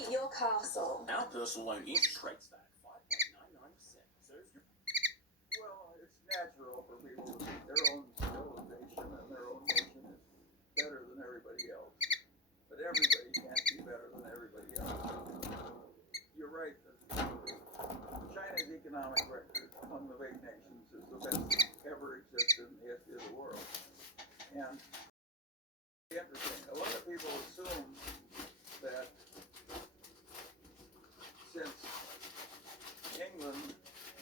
Decorate your castle. Our personal loan interest rate's that 5.99%. So if you're Well, it's natural for people to think their own civilization and their own nation is better than everybody else. But everybody can't be better than everybody else. You're right that China's economic record among the big nations is the best ever existed in the history of the world. And it's interesting. A lot of people assume that since England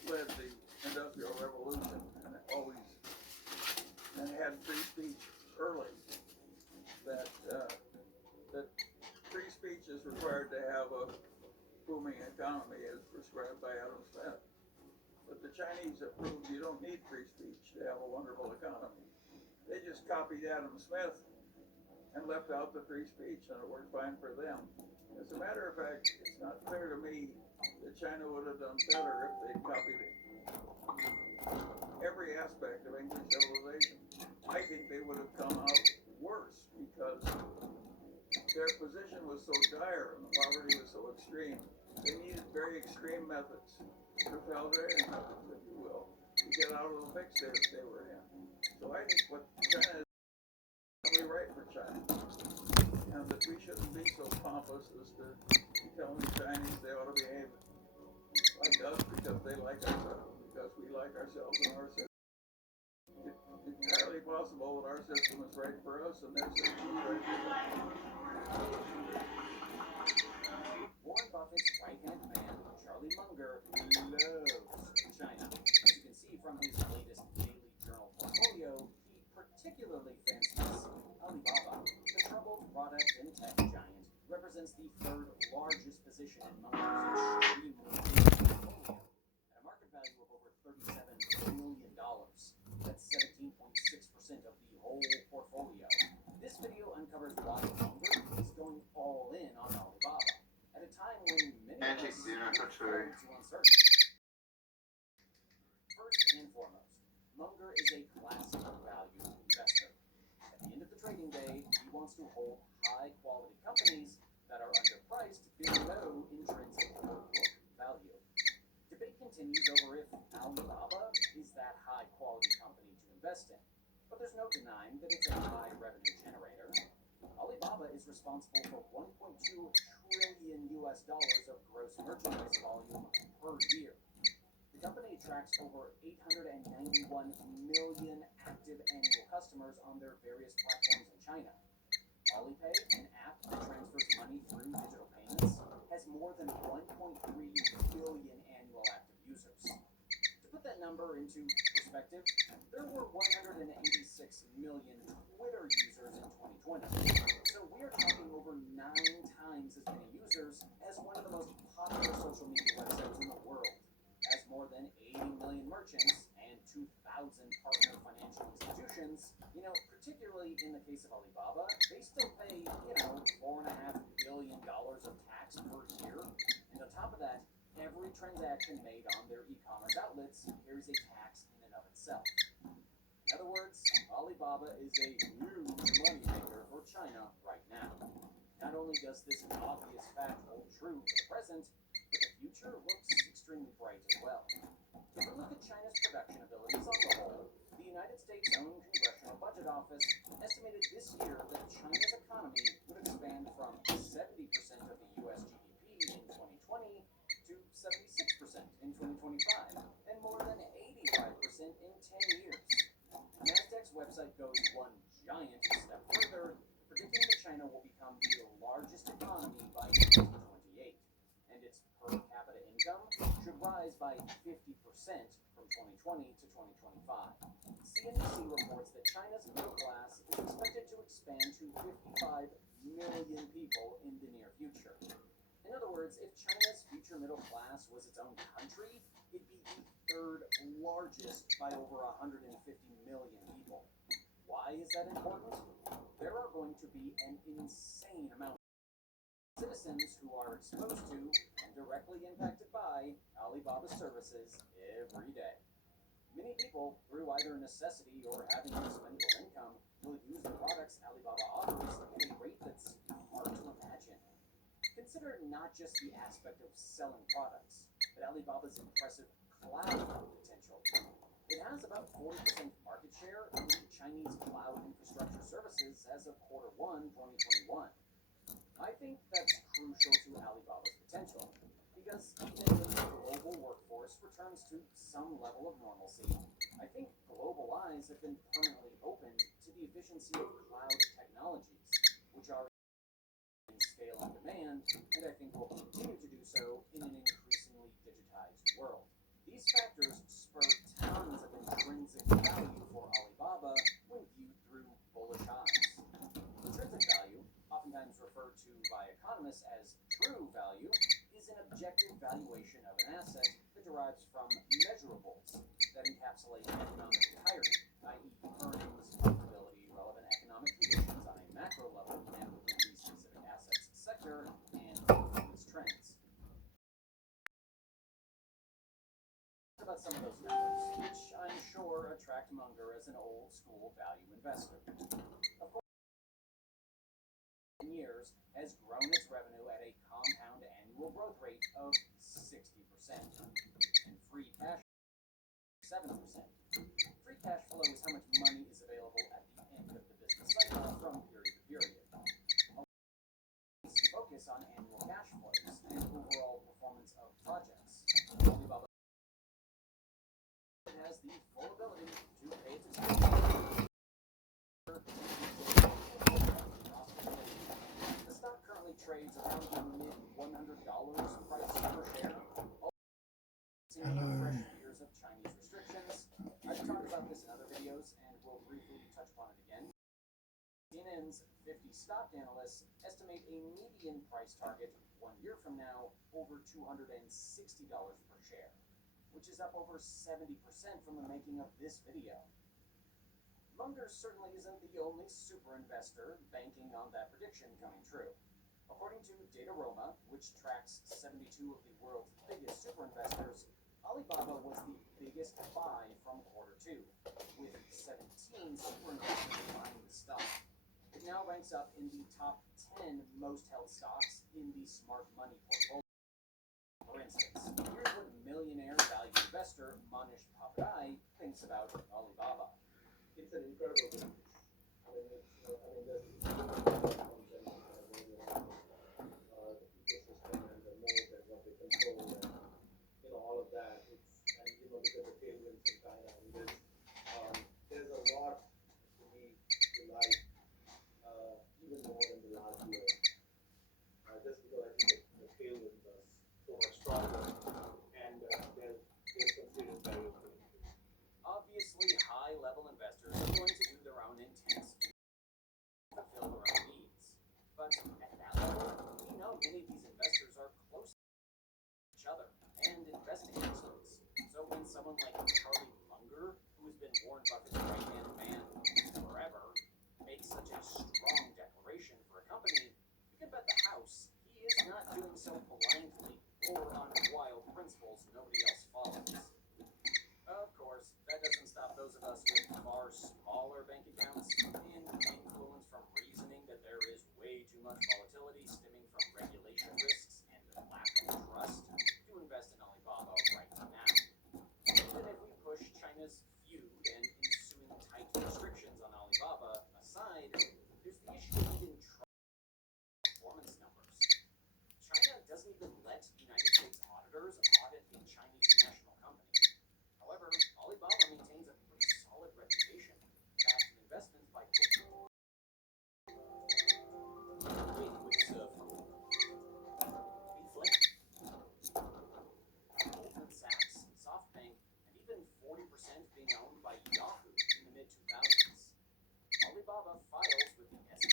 led the Industrial Revolution and had free speech early, that free speech is required to have a booming economy as prescribed by Adam Smith. But the Chinese have proved you don't need free speech to have a wonderful economy. They just copied Adam Smith and left out the free speech, and it worked fine for them. As a matter of fact, it's not clear to me that China would have done better if they'd copied every aspect of English civilization. I think they would have come out worse because their position was so dire and the poverty was so extreme. They needed very extreme methods, totalitarian methods, if you will, to get out of the fix they were in. So I think what China is probably right for China, and that we shouldn't be so pompous as to tell the Chinese they ought to behave like us because they like ourselves, because we like ourselves and our system. It's entirely possible that our system is right for us and their system is right for them. Warren Buffett's right-hand man, Charlie Munger, loves China. As you can see from his latest daily journal portfolio, he particularly fancies Alibaba. The troubled product and tech giant represents the third largest position in Munger's extremely big portfolio, at a market value of over $37 million. That's 17.6% of the whole portfolio. This video uncovers why Munger is going all in on Alibaba at a time when many of us look forward to uncertainty. First and foremost, Munger is a classic value investor. At the end of the trading day, he wants to hold high-quality companies that are underpriced below intrinsic or book value. Debate continues over if Alibaba is that high-quality company to invest in, but there's no denying that it's a high revenue generator. Alibaba is responsible for $1.2 trillion of gross merchandise volume per year. The company attracts over 891 million active annual customers on their various platforms in China. Alipay, an app that transfers money through digital payments, has more than 1.3 billion annual active users. To put that number into perspective, there were 186 million Twitter users in 2020. So we're talking over 9 times as many users as one of the most popular social media websites in the world. Has more than 80 million merchants and 2,000 partner financial institutions. Particularly in the case of Alibaba, they still pay, $4.5 billion of tax per year. And on top of that, every transaction made on their e-commerce outlets carries a tax in and of itself. In other words, Alibaba is a huge moneymaker for China right now. Not only does this obvious fact hold true for the present, but the future looks extremely bright as well. If we look at China's production abilities on the whole, the United States' own Congressional Budget Office estimated this year that China's economy would expand from 70% of the U.S. GDP in 2020 to 76% in 2025, and more than 85% in 10 years. NASDAQ's website goes one giant step further, predicting that China will become the largest economy by 2028, and its per capita income should rise by 50% from 2020 to 2025. CNBC reports that China's middle class is expected to expand to 55 million people in the near future. In other words, if China's future middle class was its own country, it'd be the third largest by over 150 million people. Why is that important? There are going to be an insane amount of citizens who are exposed to and directly impacted by Alibaba services every day. Many people, through either necessity or having expendable income, will use the products Alibaba offers at a rate that's hard to imagine. Consider not just the aspect of selling products, but Alibaba's impressive cloud potential. It has about 40% market share in the Chinese cloud infrastructure services as of Q1 2021. I think that's crucial to Alibaba's potential, because even if the global workforce returns to some level of normalcy, I think global eyes have been permanently opened to the efficiency of cloud technologies, which are in scale and demand, and I think will continue to do so in an increasingly digitized world. These factors spur tons of intrinsic value for Alibaba when viewed through bullish eyes. Intrinsic value, oftentimes referred to by economists as true value, is an objective valuation of an asset that derives from measurables that encapsulate economic entirety, i.e. earnings, profitability, relevant economic conditions on a macro level and within the specific asset's sector, and business trends. About some of those numbers, which I'm sure attract Munger as an old school value investor. Of course, in years has grown its revenue at a compound annual growth rate of 60%, and free cash 7%. Free cash flow is how much money is available at the end of the business cycle from period to period. Focus on annual cash flows and overall performance of projects. Alibaba has the full ability to pay its expenses. The stock currently trades around the mid $100 price per share. Fresh years of Chinese restrictions. I've talked about this in other videos and will briefly touch upon it again. CNN's 50 stock analysts estimate a median price target 1 year from now over $260 per share, which is up over 70% from the making of this video. Munger certainly isn't the only super investor banking on that prediction coming true. According to Dataroma, which tracks 72 of the world's biggest super investors, Alibaba was the biggest buy from Q2, with 17 super investors buying the stock. It now ranks up in the top 10 most held stocks in the smart money portfolio. For instance, here's what millionaire value investor Manish Papadai thinks about Alibaba. It's an incredible business. There's the ecosystem and the moat and what they control and all of that. Look at the tailwinds in China. There's a lot to me to like, even more than the last year. Just because I think the tailwinds are so much stronger, and there's some serious value to it. Obviously, high-level investors are going to do their own intense fulfill their own needs. But at that level, we know many of these investors are close to each other and investing experts. So when someone like Charlie Munger, who's been Warren Buffett's right-hand man forever, makes such a strong declaration for a company, you can bet the house he is not doing so blindly or on wild principles nobody else follows. Of course, that doesn't stop those of us with far smaller bank accounts and influence from reasoning that there is way too much volatility stemming from regulation risks and lack of trust to invest in Alibaba right now. Even if we push China's feud and ensuing tight restrictions on Alibaba aside, there's the issue of even performance numbers. China doesn't even let United States auditors audit a Chinese national company. However, Alibaba maintains a pretty solid reputation, backed in investments by Goldman Sachs, SoftBank, and even 40% being owned by Yahoo in the mid-2000s. Alibaba files with the SEC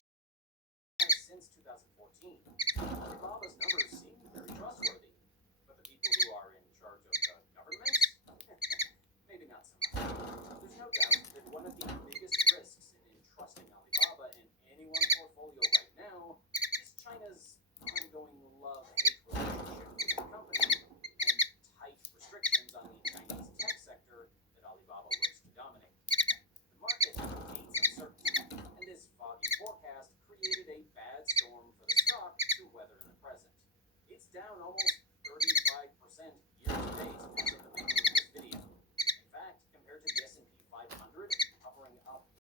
since 2014. Alibaba's numbers seem very trustworthy, but the people who are in charge of the government? Maybe not so much. There's no doubt that one of the biggest risks in entrusting Alibaba in anyone's portfolio right now is China's ongoing love-hate relationship with the company and tight restrictions on the Chinese tech sector that Alibaba looks to dominate. The market hates uncertainty, and this foggy forecast created a bad storm for the stock to weather in the present. down almost 35% year to date.